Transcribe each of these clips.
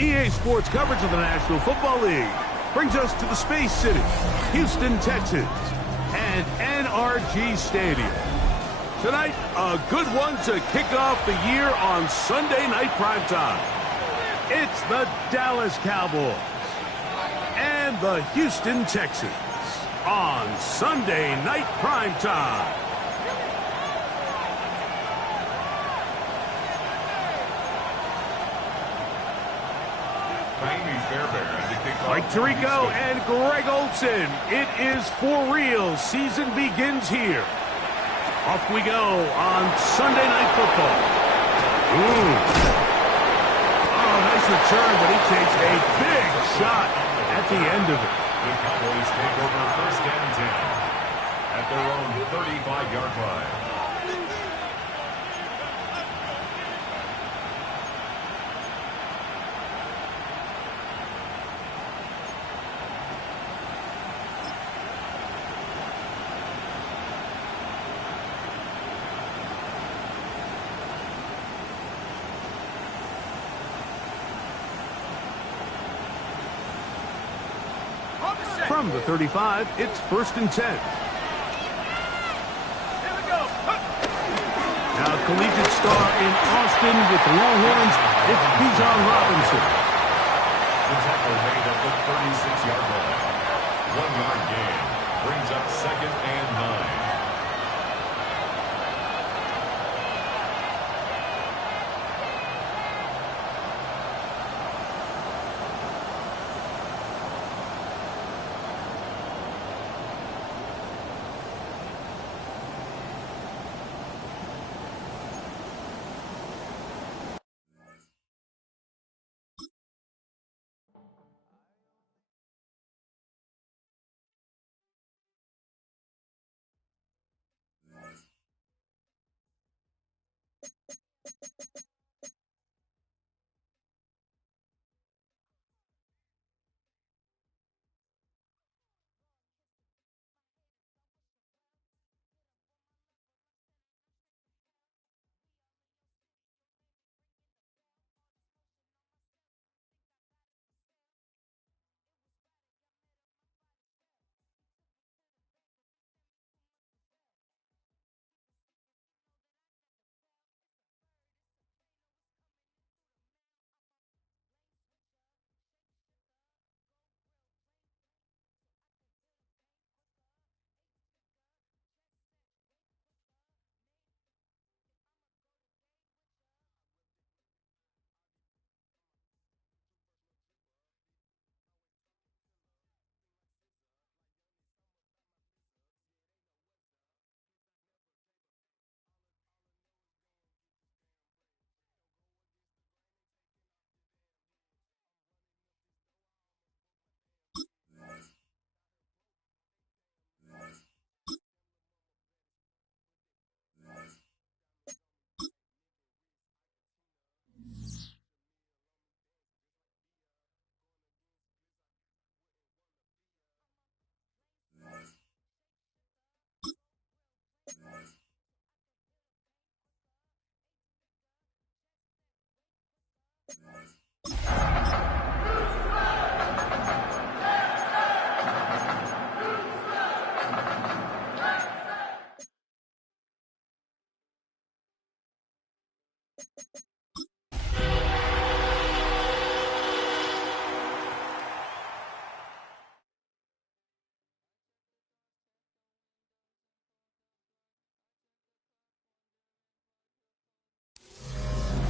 EA Sports coverage of the National Football League brings us to the Space City, Houston, Texas, and NRG Stadium. Tonight, a good one to kick off the year on Sunday night primetime. It's the Dallas Cowboys and the Houston Texans on Sunday night primetime. Mike Tirico and Greg Olsen. It is for real. Season begins here. Off we go on Sunday Night Football. Ooh. Oh, nice return, but he takes a big shot at the end of it. The Cowboys take over first and 10 at their own 35-yard line. From the 35, it's first and 10. Now, collegiate star in Austin with the Longhorns, it's Bijan Robinson. The tackle made at the 36-yard line. 1-yard gain brings up second and 9.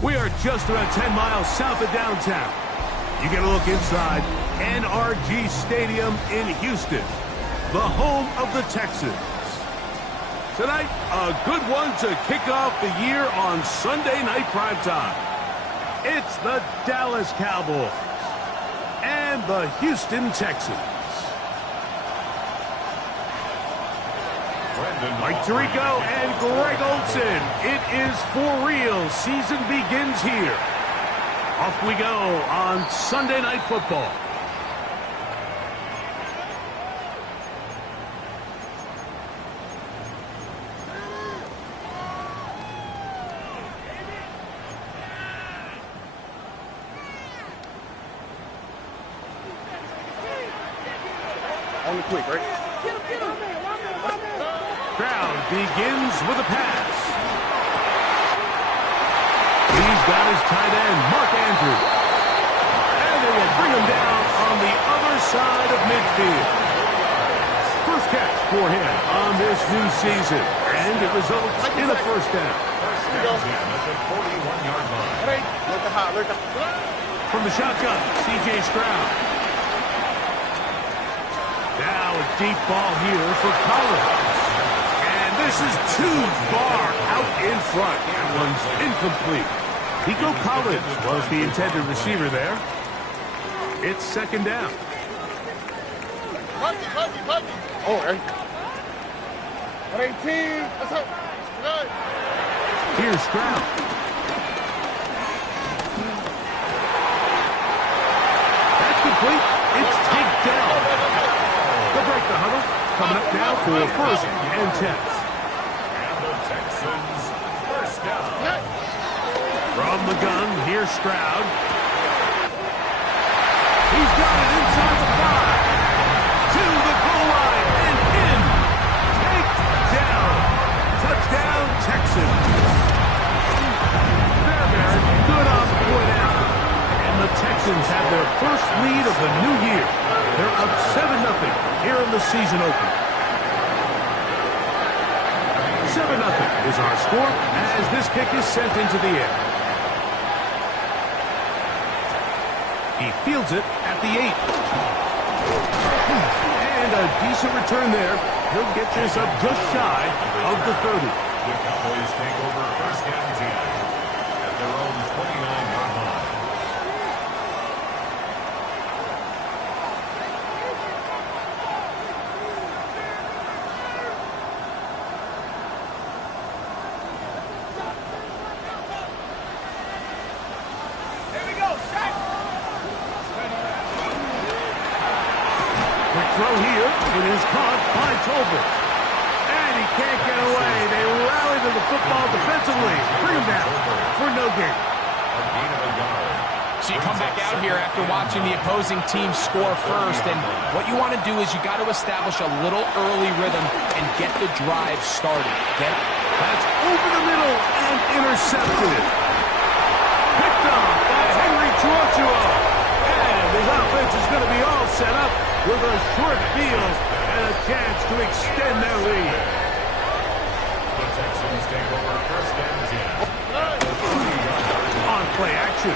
We are just around 10 miles south of downtown. You get a look inside NRG Stadium in Houston, the home of the Texans. Tonight, a good one to kick off the year on Sunday night primetime. It's the Dallas Cowboys and the Houston Texans. Mike Tirico and Greg Olson. It is for real. Season begins here. Off we go on Sunday Night Football. On the quick, right? Crowd begins with a pass. He's got his tight end, Mark Andrews. And they will bring him down on the other side of midfield. First catch for him on this new season. And it results in a first down. First down at the 41-yard line. From the shotgun, C.J. Stroud. Now a deep ball here for Collins. And this is too far out in front. That one's incomplete. Nico Collins was the intended receiver there. It's second down. Oh, right. 118. Let's go. Here's Stroud. That's complete. It's takedown. They'll break the huddle. Coming up now for first and 10. And the Texans first down. From the gun, here's Stroud. He's got it inside the 5. To the goal line and in. Takedown. Touchdown, Texans. Fairbairn, good on the point out. And the Texans have their first lead of the new year. They're up 7-0 here in the season opener. 7-0 is our score as this kick is sent into the air. He fields it at the 8. And a decent return there. He'll get this up just shy of the 30. The Cowboys take over first and 10 at their own 29-yard line. Throw here. It is caught by Tolbert. And he can't get away. They rally to the football defensively. Bring him down for no gain. A gain of a yard. So you come back out here after watching the opposing team score first, and what you want to do is you got to establish a little early rhythm and get the drive started. Get it? That's over the middle and intercepted. Picked up by Henry Tuotuo. And his offense is going to be all set up with a short field and a chance to extend their lead. The Texans take over first and 10. On play action.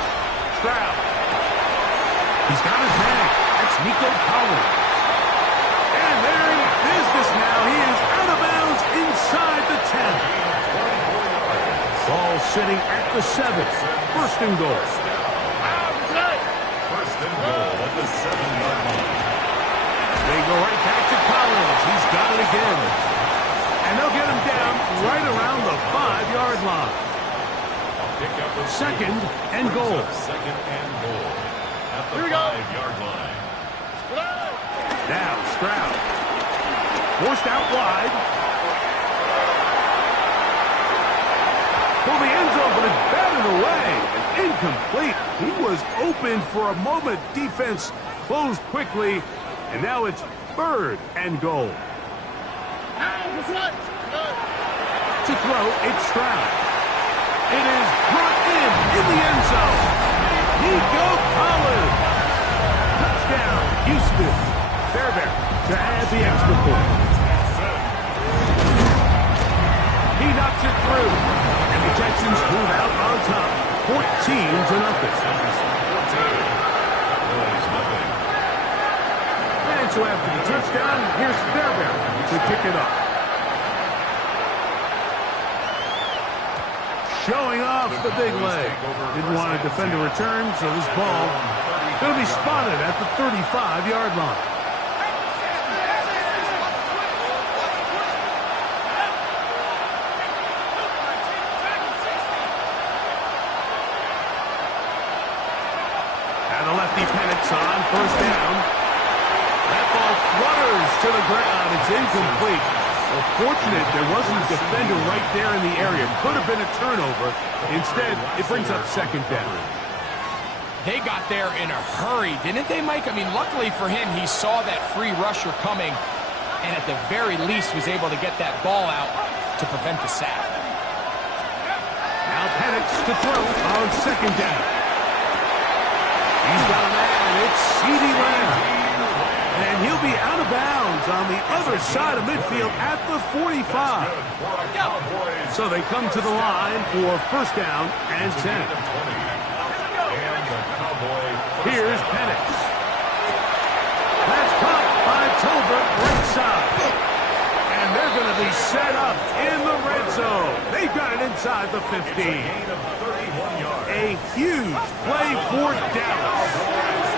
Stroud. He's got his man. That's Nico Collins. And they're in business now. He is out of bounds inside the 10. Ball sitting at the 7. First and goal. First and goal at the 7-yard line. They go right back to Collins. He's got it again. And they'll get him down right around the 5-yard line. Second and goal. Second and goal at the 5-yard line. Now Stroud. Forced out wide. For the end zone, but it's batted away. And incomplete. He was open for a moment. Defense closed quickly. And now it's third and goal. To throw, it's Stroud. It is brought in the end zone. Nico Collins. Touchdown, Houston. Fairbairn to add the extra point. He knocks it through. And the Texans move out on top. 14-0. And so after the touchdown, here's Fairbairn to kick it up. Showing off the big leg. Didn't want to defend a return, so this ball going to be spotted at the 35-yard line. to the ground. It's incomplete. Well, fortunate there wasn't a defender right there in the area. Could have been a turnover. Instead, it brings up second down. They got there in a hurry, didn't they, Mike? I mean, luckily for him, he saw that free rusher coming, and at the very least was able to get that ball out to prevent the sack. Now Penix to throw on second down. He's got a man. It's CeeDee Lamb. And he'll be out of bounds on the other side of midfield at the 45. So they come to the line for first down and 10. Here's Penix. That's caught by Tolbert right side. And they're going to be set up in the red zone. They've got it inside the 15. A huge play for Dallas.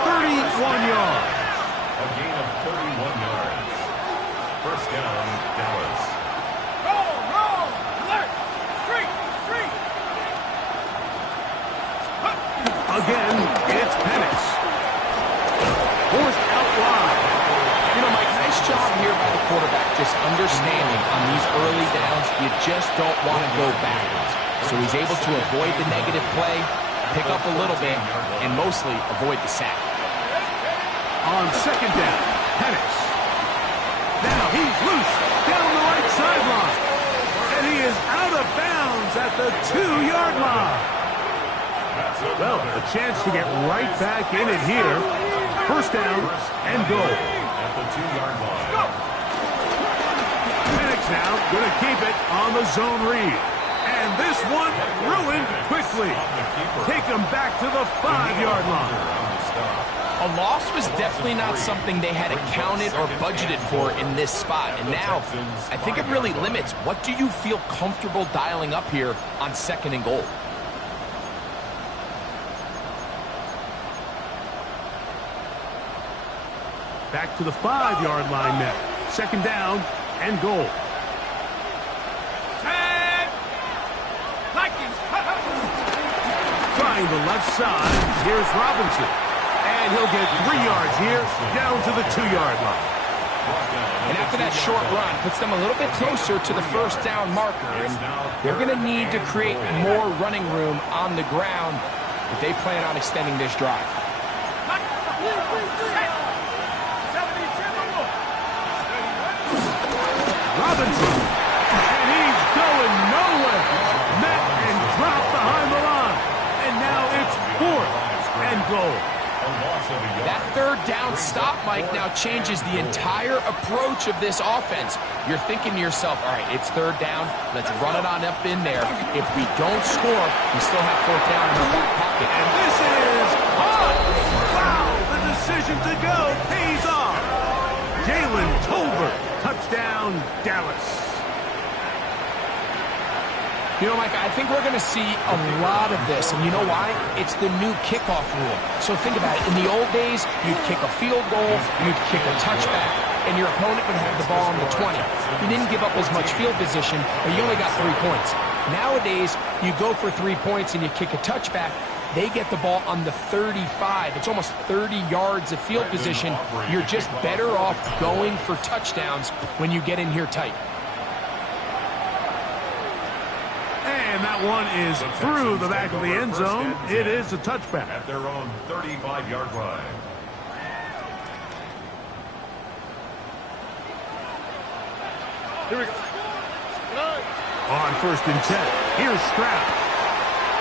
31 yards. A gain of 31 yards. First down, Dallas. Roll, alert, street. Again, it's Penix. Forced out wide. You know, Mike, nice job here by the quarterback, just understanding on these early downs, you just don't want to go backwards. So he's able to avoid the negative play, pick up a little bit, and mostly avoid the sack. On second down, Penix. Now he's loose down the right sideline. And he is out of bounds at the 2-yard line. Well, a chance to get right back in it here. First down and goal. At the 2-yard line. Penix now going to keep it on the zone read. And this one ruined quickly. Take him back to the 5-yard line. A loss was definitely not something they had accounted or budgeted for in this spot. And now, I think it really limits. What do you feel comfortable dialing up here on second and goal? Back to the 5-yard line now. Second down and goal. Trying the left side. Here's Robinson. And he'll get 3 yards here, down to the 2-yard line. And after that short run, puts them a little bit closer to the first down marker. And they're going to need to create more running room on the ground if they plan on extending this drive. Robinson. And he's going nowhere. Met and dropped behind the line. And now it's 4th and goal. That third down stop, Mike, now changes the entire approach of this offense. You're thinking to yourself, all right, it's third down. Let's run it on up in there. If we don't score, we still have fourth down in our back pocket. And this is hot. Wow, the decision to go pays off. Jalen Tolbert, touchdown, Dallas. You know, Mike, I think we're going to see a lot of this, and you know why? It's the new kickoff rule. So think about it. In the old days, you'd kick a field goal, you'd kick a touchback, and your opponent would have the ball on the 20. You didn't give up as much field position, but you only got 3 points. Nowadays, you go for 3 points and you kick a touchback, they get the ball on the 35. It's almost 30 yards of field position. You're just better off going for touchdowns when you get in here tight. And that one is through the back of the end zone. It is a touchback. At their own 35-yard line. Here we go. On first and 10, here's Stroud.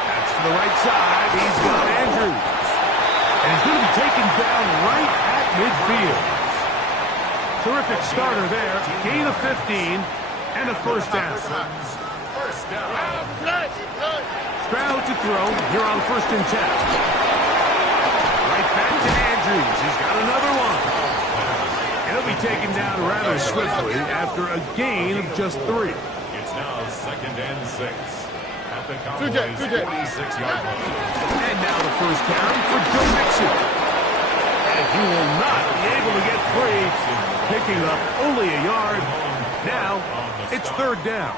That's to the right side. He's got Andrews. And he's going to be taken down right at midfield. Terrific starter there. Gain of 15 and a first down. Stroud to throw here on first and 10. Right back to Andrews. He's got another one. And he'll be taken down rather swiftly after a gain of just 3. It's now second and 6. At the Cowboys' 46-yard line. And now the first down for Joe Mixon. And he will not be able to get free, picking up only a yard. Now it's third down.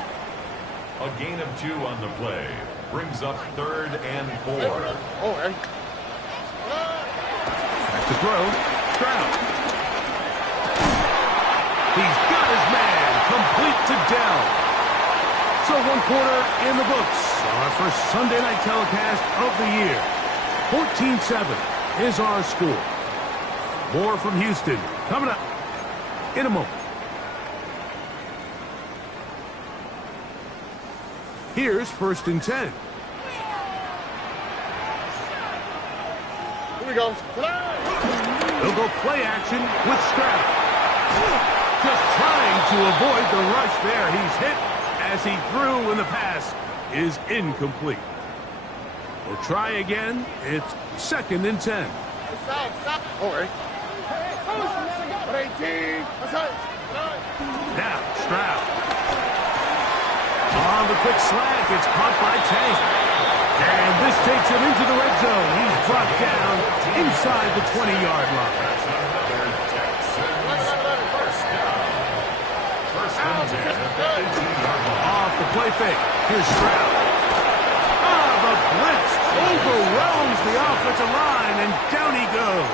A gain of 2 on the play. Brings up third and 4. Oh, man. Back to throw. Stroud. to Dell. So 1 quarter in the books on our first Sunday night telecast of the year. 14-7 is our score. More from Houston coming up in a moment. Here's 1st and 10. Here we go. They'll go play action with Stroud. Just trying to avoid the rush there. He's hit as he threw, and the pass is incomplete. We'll try again. It's 2nd and 10. Stop. All right. 18. Now, Stroud. On the quick slant, it's caught by Tank. And this takes him into the red zone. He's brought down inside the 20-yard line. Off the play fake. Here's Stroud. The blitz overwhelms the offensive line, and down he goes.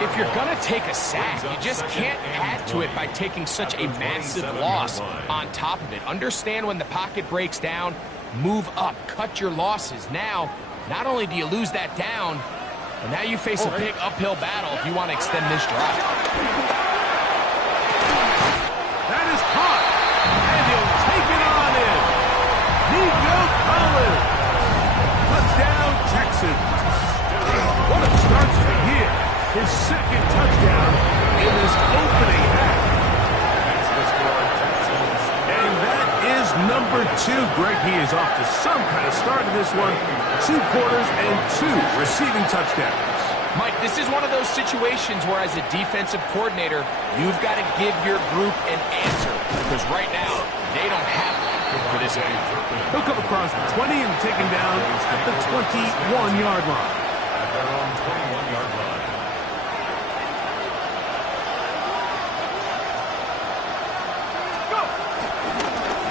If you're going to take a sack, you just can't add to it by taking such a massive loss on top of it. Understand when the pocket breaks down, move up, cut your losses. Now, not only do you lose that down, but now you face a big uphill battle if you want to extend this drive. That is caught, and he'll take it on in. Nico Collins. Touchdown, Texans. What a start to the year. His 2nd touchdown in this opening half. And that is number 2. Greg, he is off to some kind of start in this one. 2 quarters and 2 receiving touchdowns. Mike, this is one of those situations where as a defensive coordinator, you've got to give your group an answer. Because right now, they don't have one for this game. He'll come across the 20 and take him down at the 21-yard line. At their own 21-yard line.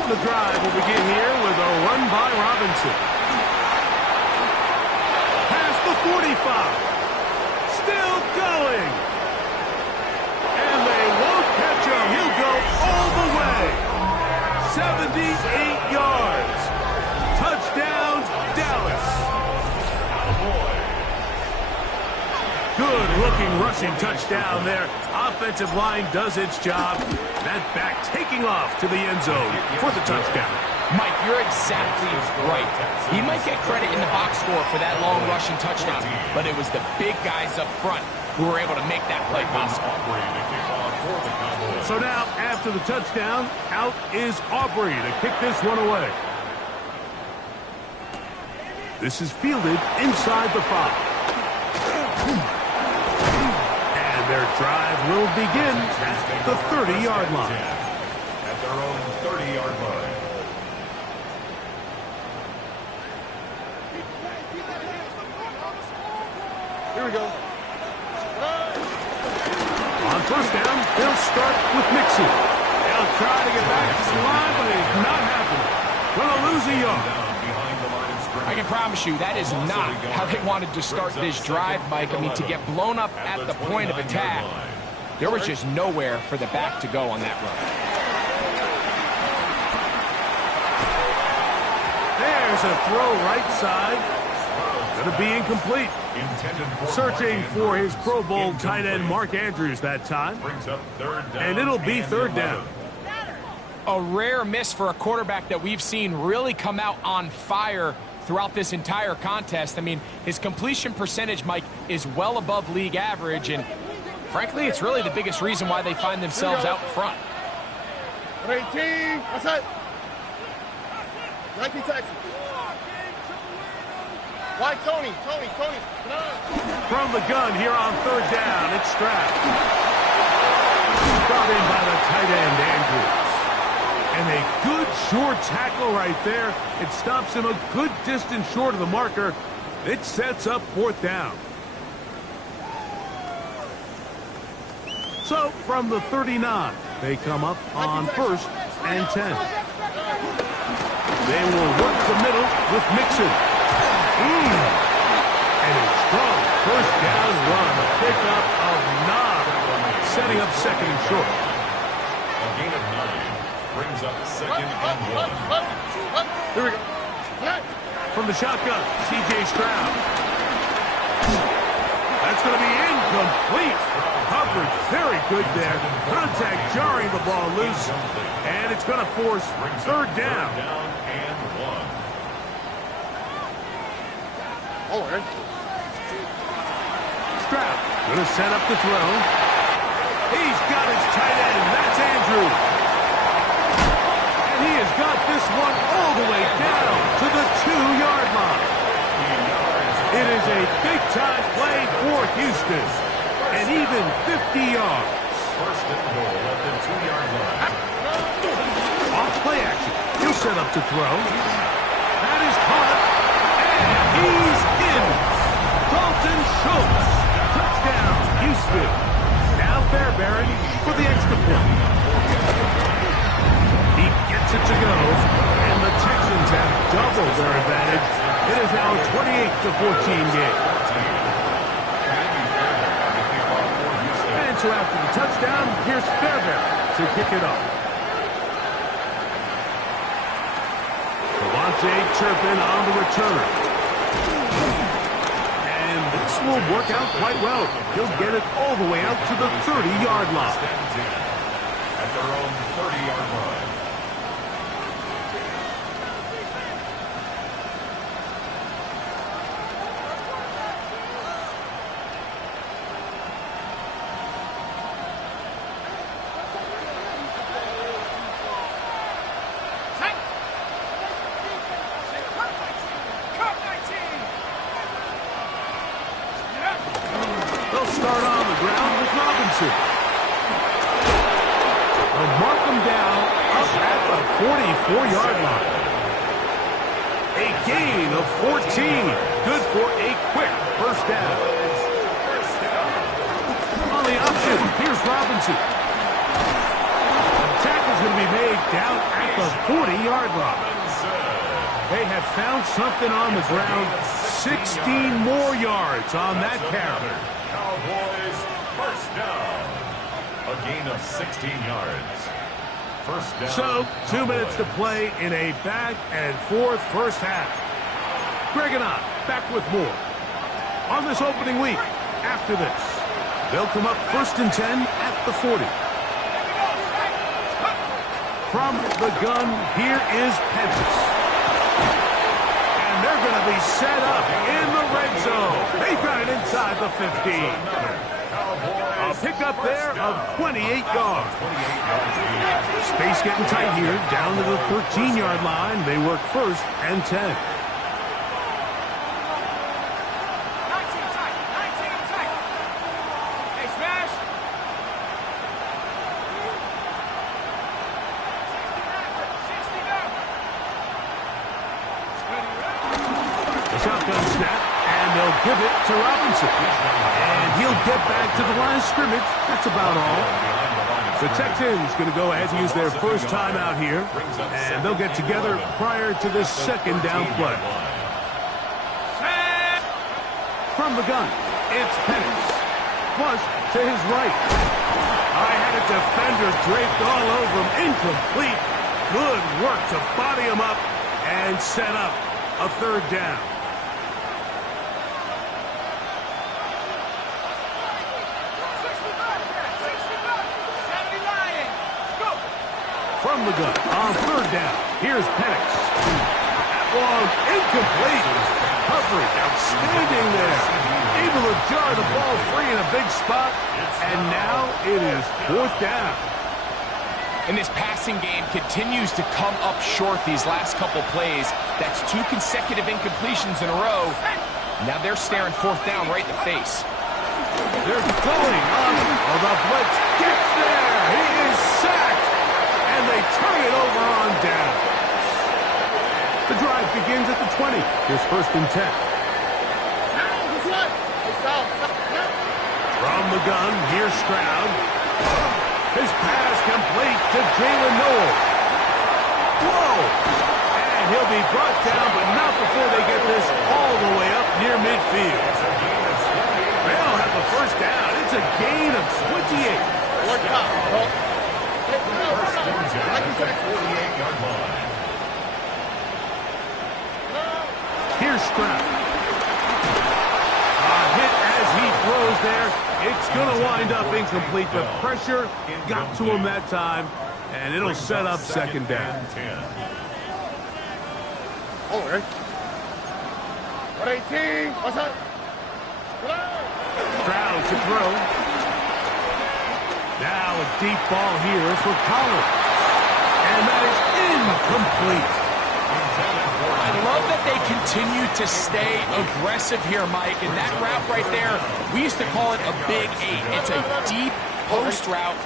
The drive will begin here with a run by Robinson. Past the 45. Still going. And they won't catch him. He'll go all the way. 78 yards. Touchdown, Dallas. Good-looking rushing touchdown there. Offensive line does its job. That back taking off to the end zone for the touchdown. Mike, you're exactly right. He might get credit in the box score for that long rushing touchdown, but it was the big guys up front who were able to make that play possible. So now, after the touchdown, out is Aubrey to kick this one away. This is fielded inside the 5. Their drive will begin at the 30-yard line. At their own 30-yard line. Here we go. On 1st down, they'll start with Mixon. They'll try to get back to the line, but it's not happening. Going to lose a yard. I can promise you that is not how they wanted to start this drive, Mike. I mean, to get blown up at the point of attack, there was just nowhere for the back to go on that run. There's a throw right side. Going to be incomplete. Searching for his Pro Bowl tight end Mark Andrews that time. And it'll be 3rd down. A rare miss for a quarterback that we've seen really come out on fire throughout this entire contest. I mean, his completion percentage, Mike, is well above league average, and frankly, it's really the biggest reason why they find themselves out front. 18. That's it. 19 Texans. Why Tony? From the gun here on 3rd down, it's Stroud. Brought in by the tight end, Andrews. And a good short tackle right there. It stops him a good distance short of the marker. It sets up 4th down. So from the 39, they come up on 1st and 10. They will work the middle with Mixon. And a strong 1st down run. A pickup of 9. Setting up 2nd and short. A gain of 9. Brings up second and 1. Here we go. From the shotgun, C.J. Stroud. That's going to be incomplete. Coverage very good there. Contact jarring the ball loose. And it's going to force third down. And 1. All right. Stroud going to set up the throw. He's got his tight end. That's Andrew. And he has got this one all the way down to the 2-yard line. It is a big-time play for Houston. And even 50 yards. First and goal at the 2-yard line. Off play action. He'll set up to throw. That is caught. And he's in. Dalton Schultz. Touchdown, Houston. Now Fairbairn for the extra point. He gets it to go. And the Texans have doubled their advantage. It is now a 28-14 game. And so after the touchdown, here's Fairbairn to kick it off. Devontae Turpin on the return. And this will work out quite well. He'll get it all the way out to the 30-yard line. At their own 30-yard line. Start on the ground with Robinson. They'll mark him down up at the 44-yard line. A gain of 14. Good for a quick first down. On the option, here's Robinson. The tackle's going to be made down at the 40-yard line. They have found something on the ground. 16 more yards on that carry. Cowboys first down. A gain of 16 yards. First down. So, 2 minutes to play in a back and forth first half. Greg and I back with more on this opening week. After this, they'll come up 1st and 10 at the 40. From the gun, here is Pettis. They're going to be set up in the red zone. They've got it inside the 15. A pickup there of 28 yards. Space getting tight here. Down to the 13-yard line. They work 1st and 10. 19 tight. 19 tight. Hey, smash. Shotgun snap, and they'll give it to Robinson. And he'll get back to the line of scrimmage. That's about all. The Texans going to go ahead and use their first time out here, and they'll get together prior to this second down play. From the gun, it's Pettis. Flush to his right. I had a defender draped all over him. Incomplete. Good work to body him up and set up a third down. From the gun on third down. Here's Penix. That one incomplete. Coverage outstanding there. Able to jar the ball free in a big spot. And now it is 4th down. And this passing game continues to come up short these last couple plays. That's 2 consecutive incompletions in a row. Now they're staring 4th down right in the face. They're going on. Oh, the blitz gets there. He is sacked. And they turn it over on down. The drive begins at the 20. Here's 1st and 10. From the gun, here's Stroud. His pass complete to Jalen Noel. Whoa! And he'll be brought down, but not before they get this all the way up near midfield. They'll have the first down. It's a gain of 28. Stroud. Hit as he throws there. It's going to wind up incomplete. The pressure got to him that time, and it'll set up second down. Oh, right. 118. What's up? Stroud to throw. Now a deep ball here for Collins. And that is incomplete. I love that they continue to stay aggressive here, Mike. And that route right there, we used to call it a big 8. It's a deep post route,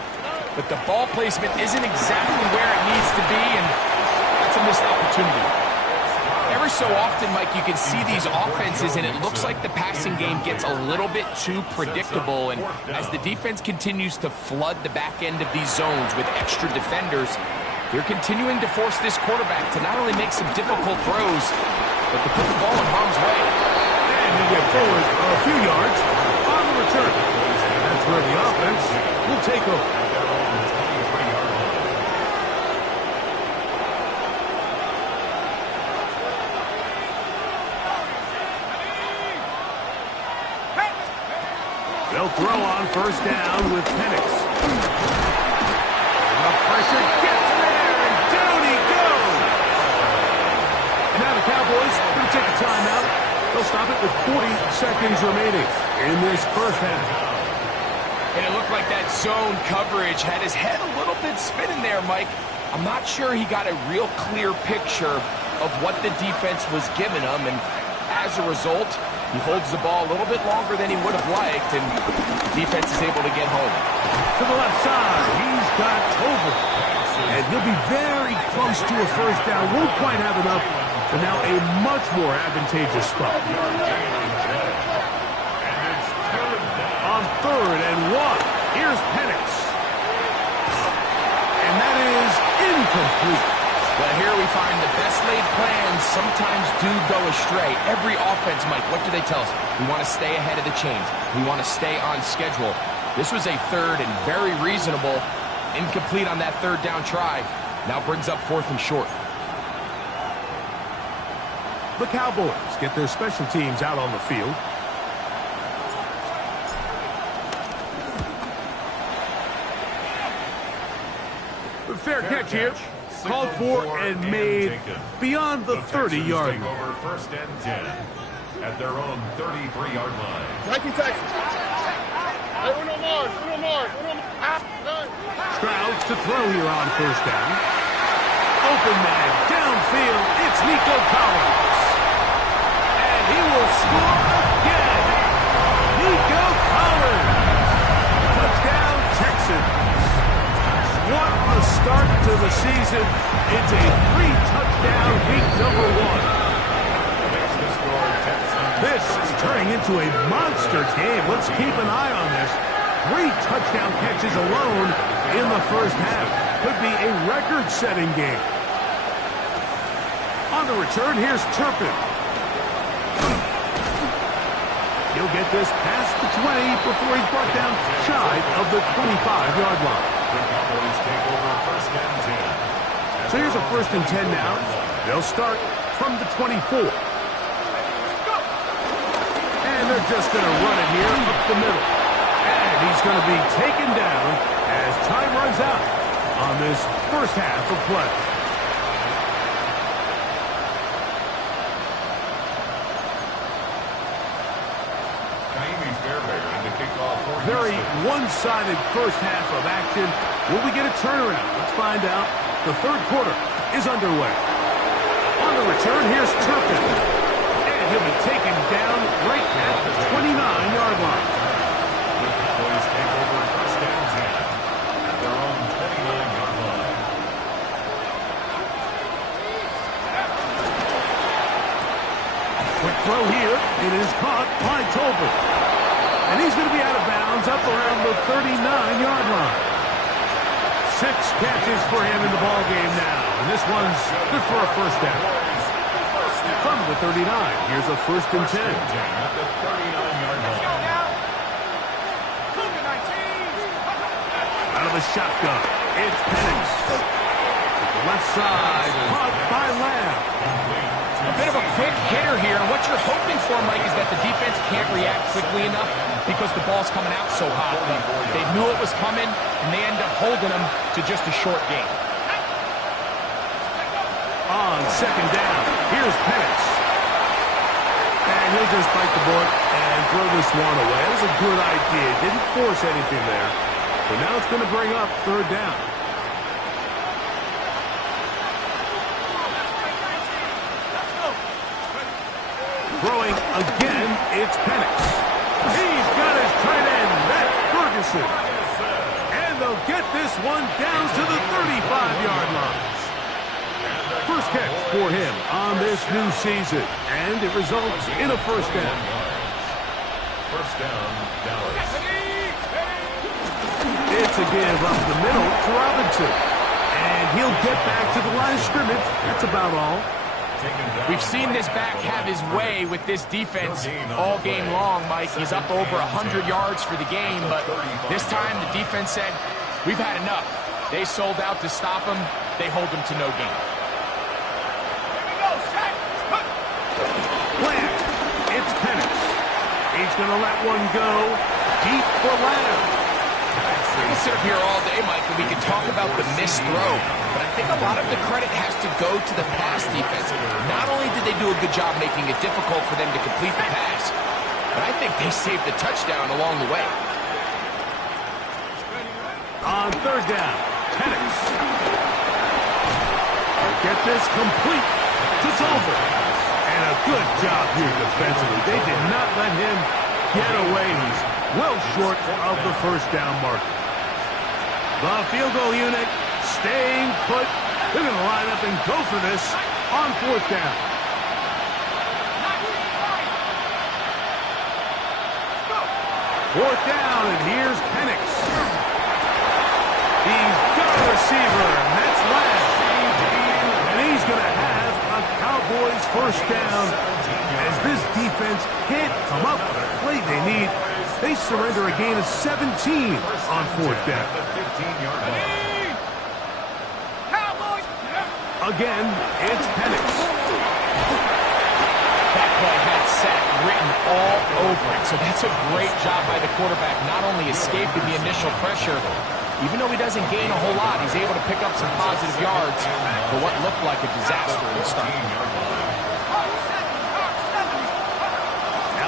but the ball placement isn't exactly where it needs to be, and that's a missed opportunity. Every so often, Mike, you can see these offenses, and it looks like the passing game gets a little bit too predictable. And as the defense continues to flood the back end of these zones with extra defenders, they're continuing to force this quarterback to not only make some difficult throws, but to put the ball in harm's way. And he'll get forward a few yards on the return. That's where the offense will take over. They'll throw on first down with Penix. The pressure gets there, and down he goes. And now the Cowboys going to take a timeout. They'll stop it with 40 seconds remaining in this first half. And it looked like that zone coverage had his head a little bit spinning there, Mike. I'm not sure he got a real clear picture of what the defense was giving him, and as a result, he holds the ball a little bit longer than he would have liked, and the defense is able to get home. To the left side, he's got Tobin. And he'll be very close to a first down. Won't quite have enough, but now a much more advantageous spot. On 3rd and 1, here's Penix. And that is incomplete. Well, here we find the best laid plans sometimes do go astray. Every offense, Mike, what do they tell us? We want to stay ahead of the chains. We want to stay on schedule. This was a 3rd and very reasonable. Incomplete on that 3rd down try. Now brings up 4th and short. The Cowboys get their special teams out on the field. Fair catch here. Called for and made beyond the 30-yard line. First and 10 at their own 33-yard line. 19 Texans. Hey, uno more. Stroud to throw here on first down. Open man downfield. It's Nico Collins. And he will score again. Nico Collins. Touchdown, Texans. What a start to the season. It's a 3-touchdown week number 1. This is turning into a monster game. Let's keep an eye on this. 3 touchdown catches alone in the first half. Could be a record-setting game. On the return, here's Turpin. He'll get this past the 20 before he's brought down shy of the 25-yard line. The Cowboys take over first and 10. So here's a 1st and 10 now. They'll start from the 24. And they're just going to run it here up the middle. And he's going to be taken down as time runs out on this first half of play. Very one-sided first half of action. Will we get a turnaround? Let's find out. The 3rd quarter is underway. On the return, here's Turpin. And he'll be taken down right at the 29-yard line. The Cowboys take over first and 10 at their own 29-yard line. Quick throw here. It is caught by Tobin. And he's going to be out of bounds up around the 39-yard line. 6 catches for him in the ballgame now. And this one's good for a first down. From the 39, here's a 1st and 10. At the 39-yard line. Out of the shotgun, it's Penix. Left side, caught by Lamb. bit of a quick hitter here, and what you're hoping for, Mike, is that the defense can't react quickly enough because the ball's coming out so hot. But they knew it was coming, and they end up holding them to just a short game. On second down, here's Penix. And he'll just bite the bullet and throw this one away. That was a good idea. Didn't force anything there. But now it's going to bring up third down. Throwing again, it's Penix. He's got his tight end. That's Ferguson. And they'll get this one down to the 35-yard line. First catch for him on this new season. And it results in a first down. First down, Dallas. It's a give up the middle to Robinson. And he'll get back to the line of scrimmage. That's about all. We've seen this back have his way with this defense all game long, Mike. He's up over 100 yards for the game, but this time the defense said, we've had enough. They sold out to stop him. They hold him to no gain. Plant. It's Penix. He's going to let one go deep for Lamb. We can sit up here all day, Mike, and we can talk about the missed throw, but I think a lot of the credit has to go to the pass defense. Not only did they do a good job making it difficult for them to complete the pass, but I think they saved the touchdown along the way. On third down, Penix. Get this complete to Tolbert. And a good job here defensively. They did not let him get away. He's well short of the first down mark. The field goal unit staying put. They're going to line up and go for this on fourth down. Fourth down, and here's Penix. He's got a receiver, and that's Lamb. And he's going to have a Cowboys first down as this defense can't come up with the play they need. They surrender a gain of 17 on fourth down. Again, it's Penix. That play had sack written all over it, so that's a great job by the quarterback, not only escaping the initial pressure, even though he doesn't gain a whole lot, he's able to pick up some positive yards for what looked like a disaster in the start.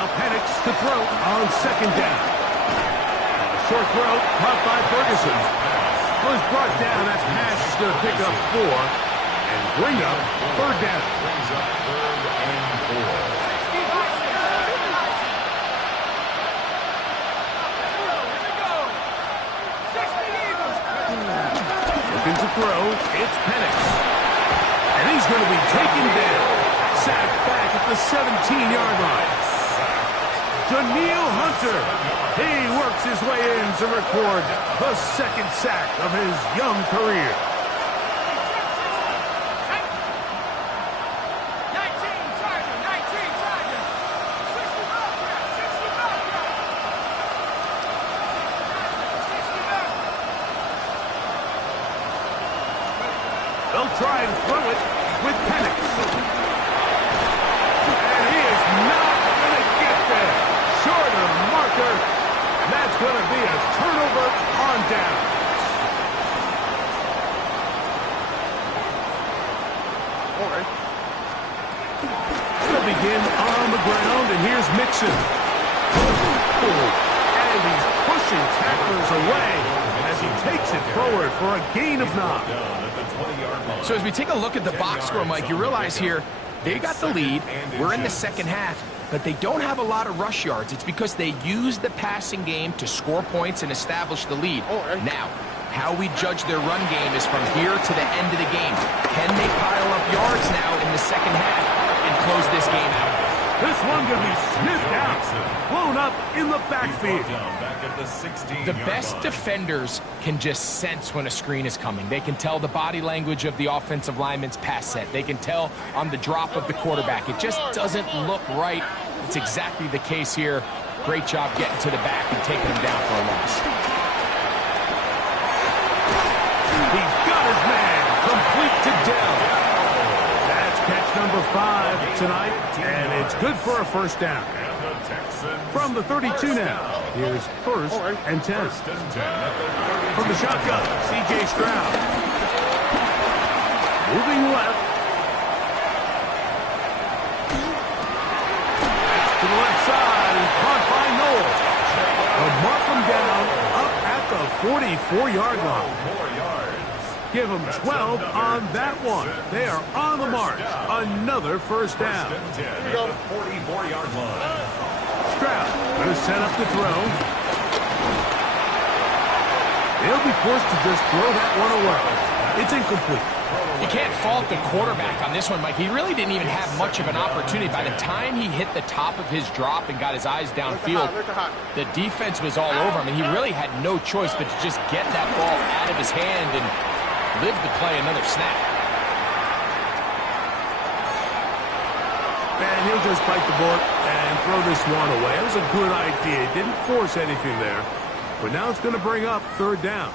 Penix to throw on second down. Short throw, caught by Ferguson. Was brought down. That pass is going to pick up 4 and bring up third down. Brings up third and 4. Looking to throw, it's Penix. And he's going to be taken down. Sacked back at the 17-yard line. Daniil Hunter, he works his way in to record the second sack of his young career. 19, Sergeant, 19, Sergeant. 60 They'll try and throw it with Penix. And he is not going to get there. Shorter marker. That's going to be a turnover on down. All right. They'll begin on the ground, and here's Mixon. And he's pushing tacklers away as he takes it forward for a gain of 9. So as we take a look at the box score, Mike, you realize here they got the lead. We're in the second half, but they don't have a lot of rush yards. It's because they use the passing game to score points and establish the lead. Now, how we judge their run game is from here to the end of the game. Can they pile up yards now in the second half and close this game out? This one going to be sniffed out, blown up in the backfield. The best defenders can just sense when a screen is coming. They can tell the body language of the offensive lineman's pass set. They can tell on the drop of the quarterback. It just doesn't look right. It's exactly the case here. Great job getting to the back and taking him down for a loss. He's got his man complete to Dell. That's catch number for 5 tonight, and it's good for a first down. From the 32 now, here's first and 10. From the shotgun, C.J. Stroud. Moving left. To the left side, and caught by Noel. They'll mark them down up at the 44-yard line. Give them 12 on that one. They are on the march. Another first down. 44-yard line. Stroud going to set up to throw. They'll be forced to just throw that one away. It's incomplete. You can't fault the quarterback on this one, Mike. He really didn't even have much of an opportunity. By the time he hit the top of his drop and got his eyes downfield, the defense was all over him, and he really had no choice but to just get that ball out of his hand and live to play another snap. And he'll just bite the bullet and throw this one away. It was a good idea. He didn't force anything there. But now it's going to bring up third down.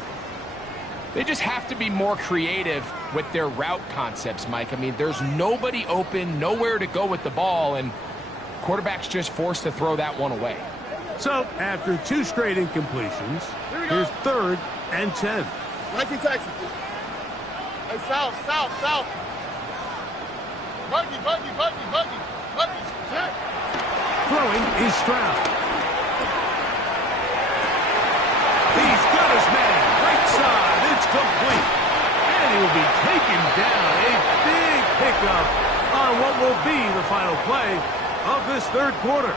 They just have to be more creative with their route concepts, Mike. I mean, there's nobody open, nowhere to go with the ball, and quarterback's just forced to throw that one away. So, after 2 straight incompletions, here's third and 10. 19 Texans. Hey, south. Buggy. Throwing is Stroud. He's got his man. Right side. It's complete. And he'll be taken down. A big pickup on what will be the final play of this third quarter.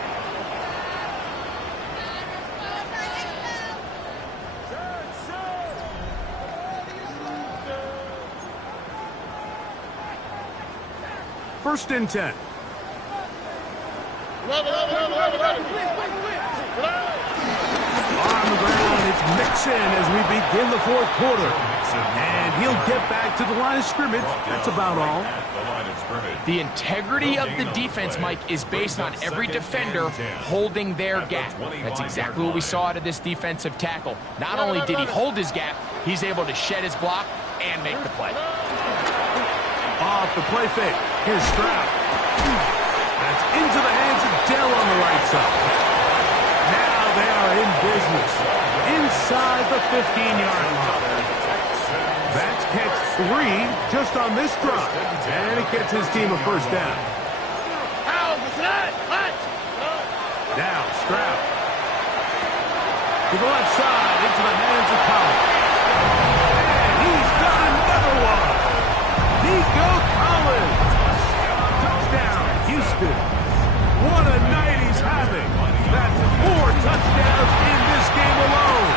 First and 10. On the ground, it's Mixon as we begin the fourth quarter. And he'll get back to the line of scrimmage. That's about all. The integrity of the defense, Mike, is based on every defender holding their gap. That's exactly what we saw out of this defensive tackle. Not only did he hold his gap, he's able to shed his block and make the play. Off the play fake. Here's Stroud. That's into the hands of Dell on the right side. Now they are in business. Inside the 15-yard line. That's catch 3 just on this drive. And it gets his team a first down. Now Stroud. To the left side, into the hands of Collins. And he's got another one. Nico Collins. Touchdown, Houston. What a night he's having. That's 4 touchdowns in this game alone.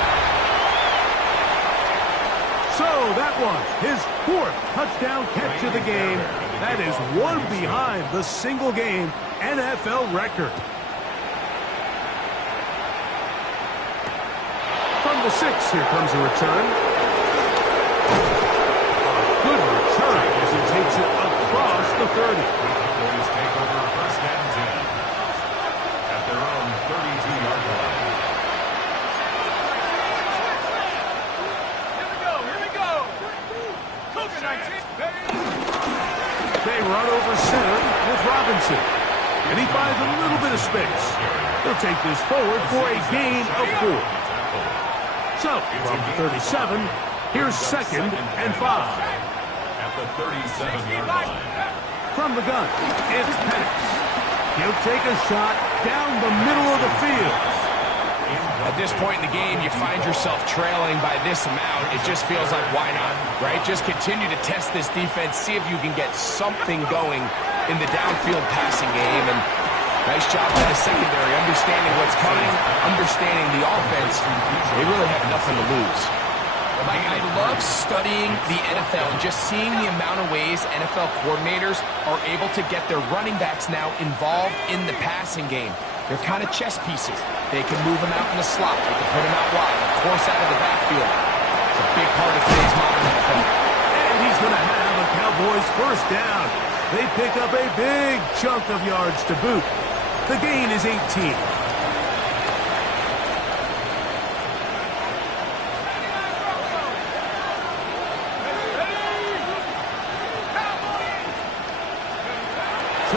So that one, his 4th touchdown catch of the game. That is one behind the single-game NFL record. From the 6, here comes a return. Good return as he takes it across the 30. Boys take over first and 10 at their own 32-yard line. Here we go. Cougar 19. They run over center with Robinson. And he finds a little bit of space. He'll take this forward for a gain of 4. So, from the 37, here's second and 5. At the 37-yard line. From the gun, it's Penix. He'll take a shot down the middle of the field. At this point in the game, you find yourself trailing by this amount. It just feels like, why not, right? Just continue to test this defense, see if you can get something going in the downfield passing game. And nice job by the secondary, understanding what's coming, understanding the offense. They really have nothing to lose. Mike, I love studying the NFL and just seeing the amount of ways NFL coordinators are able to get their running backs now involved in the passing game. They're kind of chess pieces. They can move them out in the slot. They can put them out wide, of course, out of the backfield. It's a big part of today's modern NFL. And he's going to have a Cowboys first down. They pick up a big chunk of yards to boot. The gain is 18.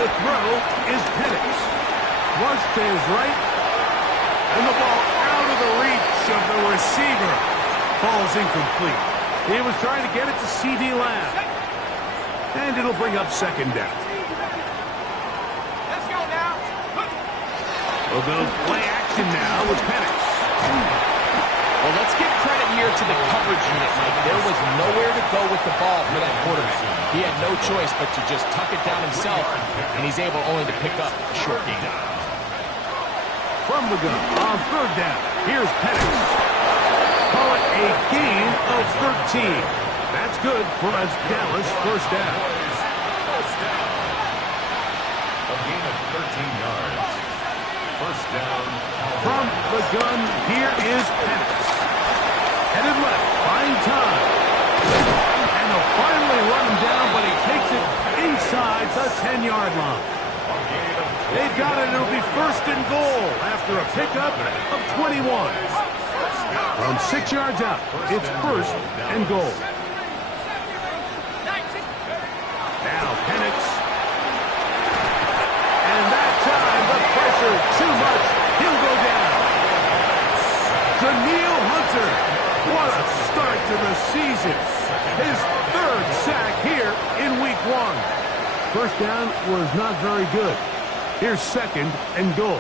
to throw is Penix. Flush to his right. And the ball out of the reach of the receiver. Ball's incomplete. He was trying to get it to C.D. Lamb. And it'll bring up second down. Let's go now. We'll go play action now with Penix. Well, let's give credit here to the coverage unit, Mike. There was nowhere to go with the ball for that quarterback. He had no choice but to just tuck it down himself, and he's able only to pick up a short gain. From the gun on third down, here's Penix. Call it a gain of 13. That's good for a Dallas first down. A gain of 13 yards. First down. From the gun, here is Penix. Headed left, buying time. And they'll finally run him down, but he takes it inside the 10-yard line. They've got it. It'll be first and goal after a pickup of 21. From 6 yards out, it's first and goal. Now Penix. And that time, the pressure too much. He'll go down. Daniil Hunter. What a start to the season. His third sack here in week 1. First down was not very good. Here's second and goal.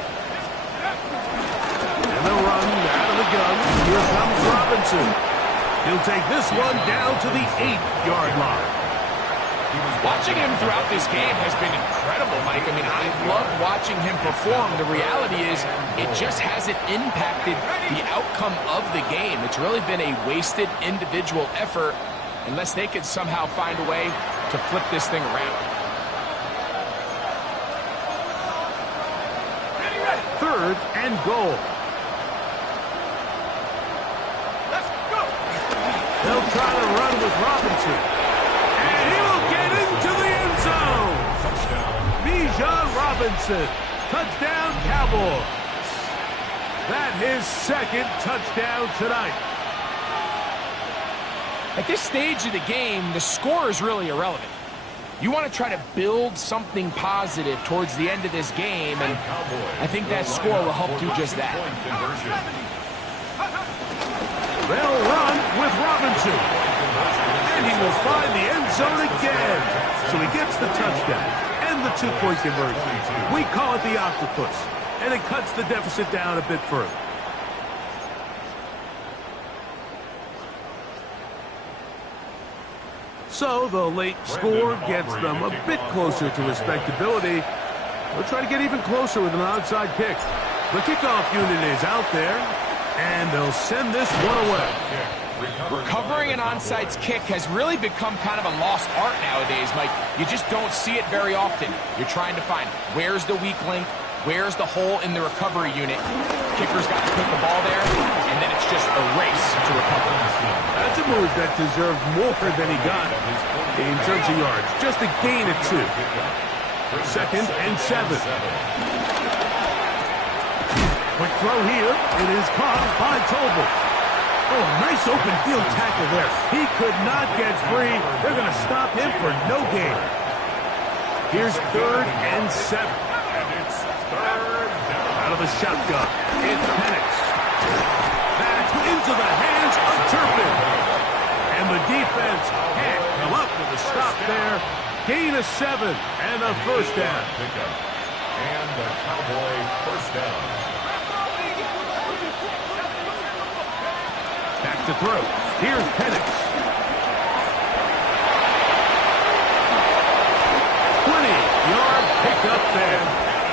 And they'll run out of the gun. Here comes Robinson. He'll take this one down to the 8-yard line. Watching him throughout this game has been incredible, Mike. I mean, I've loved watching him perform. The reality is it just hasn't impacted the outcome of the game. It's really been a wasted individual effort unless they could somehow find a way to flip this thing around. Third and goal. Let's go. They'll try to run with Robinson. And he will get into the end zone. Bijan Robinson. Touchdown, Cowboys. That's his second touchdown tonight. At this stage of the game, the score is really irrelevant. You want to try to build something positive towards the end of this game, and I think that score will help do just that. They'll run with Robinson. And he will find the end zone again. So he gets the touchdown and the 2-point conversion. We call it the octopus, and it cuts the deficit down a bit further. So the late score gets them a bit closer to respectability. They'll try to get even closer with an onside kick. The kickoff unit is out there, and they'll send this one away. Recovering an onside kick has really become kind of a lost art nowadays, Mike. You just don't see it very often. You're trying to find where's the weak link, where's the hole in the recovery unit. Kicker's got to put the ball there, and then it's just a race to recover. That's a move that deserved more than he got in terms of yards. Just a gain of 2. Second and 7. Quick throw here. It is caught by Tolbert. Oh, a nice open field tackle there. He could not get free. They're going to stop him for no gain. Here's third and 7. Out of the shotgun. It's Penix. Back into the hands of Turpin. And the defense can't come up with a stop there. Gain of 7 and a first down. And the Cowboy first down. Back to throw. Here's Penix. 20-yard pickup there.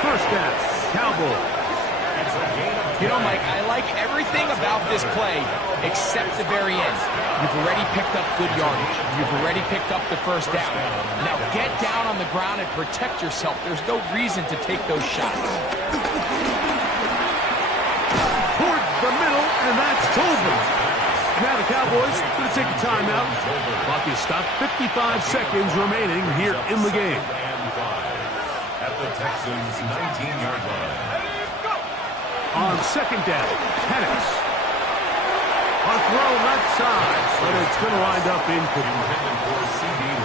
First down, Cowboys. You know, Mike, I like everything about this play except the very end. You've already picked up good yardage. You've already picked up the first down. Now get down on the ground and protect yourself. There's no reason to take those shots. Towards the middle, and that's Tolbert. Now the Cowboys going to take a timeout. Clock is stopped. 55 seconds remaining here in the game. At the Texans' 19-yard line. On second down, Penix. A throw left side, but it's going to wind up incomplete.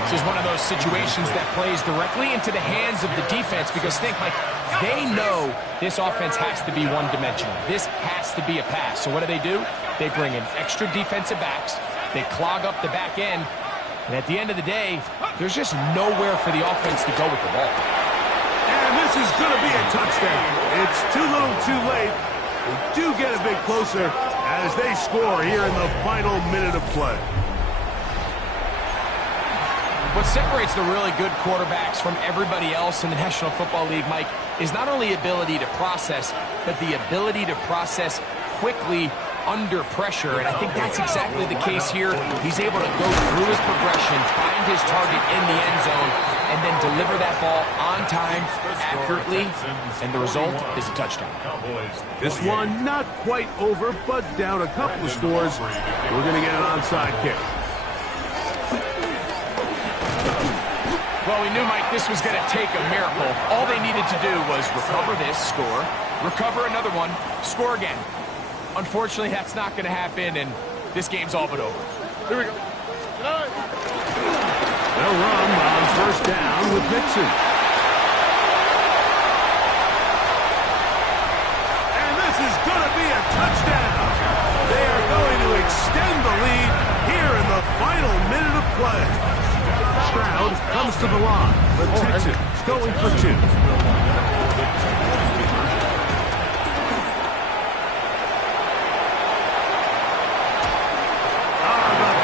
This is one of those situations that plays directly into the hands of the defense because think, Mike, they know this offense has to be one-dimensional. This has to be a pass. So what do? They bring in extra defensive backs. They clog up the back end. And at the end of the day, there's just nowhere for the offense to go with the ball. And this is going to be a touchdown. It's too little too late. We do get a bit closer as they score here in the final minute of play. What separates the really good quarterbacks from everybody else in the National Football League, Mike, is not only ability to process, but the ability to process quickly under pressure. And I think that's exactly the case here. He's able to go through his progression, find his target in the end zone, and then deliver that ball on time, accurately, and the result is a touchdown. This one not quite over, but down a couple of scores. We're going to get an onside kick. Well, we knew, Mike, this was going to take a miracle. All they needed to do was recover this, score, recover another one, score again. Unfortunately, that's not going to happen, and this game's all but over. Here we go. They'll run on first down with Mixon. And this is going to be a touchdown. They are going to extend the lead here in the final minute of play. Stroud comes to the line. The Texans going for two. The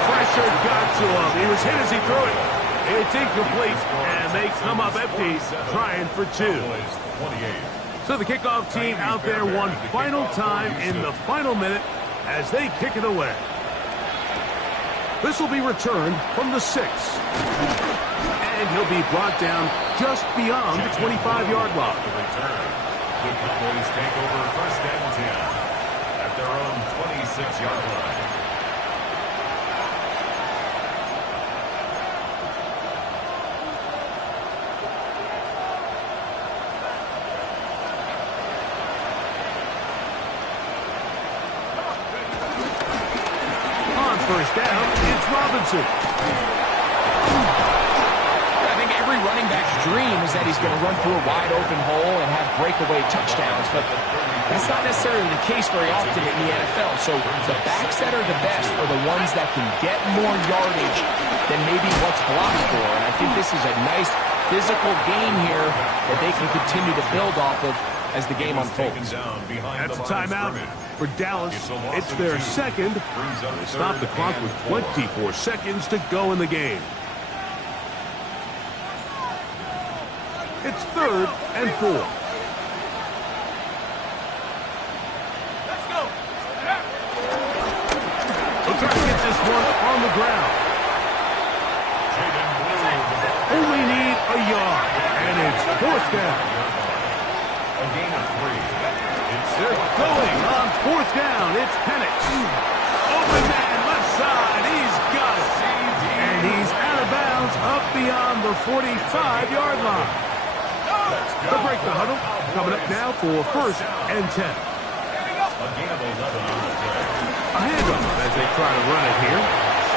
pressure got to him. He was hit as he threw it. It's incomplete, and they come up empty, trying for two. So the kickoff team out there one final time in the final minute as they kick it away. This will be returned from the 6. And he'll be brought down just beyond the 25-yard line. The Cowboys take over first and 10 at their own 26-yard line. First down, it's Robinson. I think every running back's dream is that he's going to run through a wide open hole and have breakaway touchdowns, but that's not necessarily the case very often in the NFL. So the backs that are the best are the ones that can get more yardage than maybe what's blocked for, and I think this is a nice physical game here that they can continue to build off of as the game unfolds. That's a timeout for Dallas. It's their second. They stop the clock with 24 seconds to go in the game. It's 3rd and 4. Let's go. They'll try to get this one on the ground. Only need a yard, and it's 4th down. A gain of 3. They're going on 4th down. It's Penix. Open man, left side. He's got it. And he's out of bounds up beyond the 45-yard line. They'll break the huddle. Coming up now for 1st and 10. A gain of 11 on the play. A handoff as they try to run it here.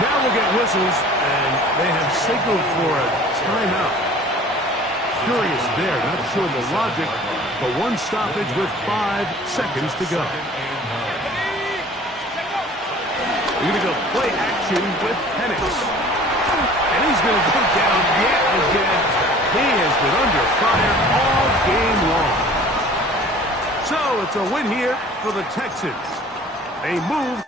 Now we'll get whistles, and they have signaled for a timeout. Curious there, not sure the logic, but one stoppage with 5 seconds to go. We're going to go play action with Penix. And he's going to go down yet again. He has been under fire all game long. So it's a win here for the Texans. They move